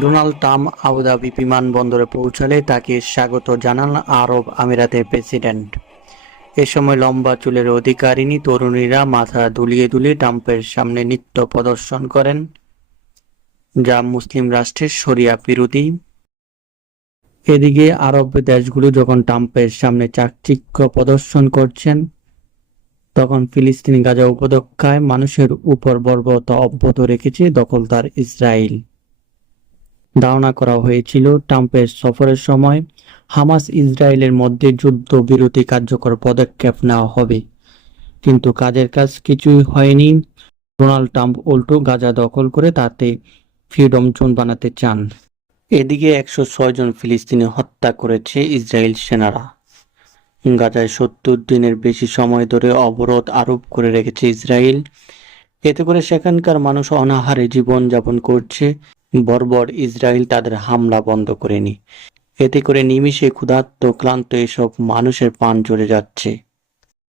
Donald Trump Abu Dhabi বিমানবন্দরে পৌঁছালে তাকে স্বাগত জানান আরব আমিরাতের প্রেসিডেন্ট। এ সময় লম্বা চুলের অধিকারিণী তরুণীরা মাথা দুলিয়ে দুলিয়ে ট্রাম্পের সামনে নৃত্য প্রদর্শন করেন, যা মুসলিম রাষ্ট্রের শরিয়া বিরোধী। এদিকে আরব দেশগুলো যখন ট্রাম্পের সামনে চাকচিক্য প্রদর্শন করছেন, তখন ফিলিস্তিনি গাজা উপত্যকায় মানুষের উপর বর্বরতা অব্যাহত রেখেছে দখলদার ইসরায়েল। ধারণা করা হয়েছিল ট্রাম্পের সফরের সময় হামাস ইসরায়েলের মধ্যে যুদ্ধবিরতি কার্যকর পদক্ষেপ নেওয়া হবে, কিন্তু কাজের কাজ কিছুই হয়নি। ডোনাল্ড ট্রাম্প উল্টো গাজা দখল করে তাতে ফ্রিডম জোন বানাতে চান। এদিকে 106 জন ফিলিস্তিনি হত্যা করেছে ইসরায়েল সেনারা। গাজায় 70 দিনের বেশি সময় ধরে অবরোধ আরোপ করে রেখেছে ইসরায়েল। এতে করে সেখানকার মানুষ অনাহারে জীবন যাপন করছে। বর্বর ইসরায়েল তাদের হামলা বন্ধ করেনি। এতে করে নিমিষে ক্ষুধার্ত ক্লান্ত এসব মানুষের প্রাণ জ্বলে যাচ্ছে।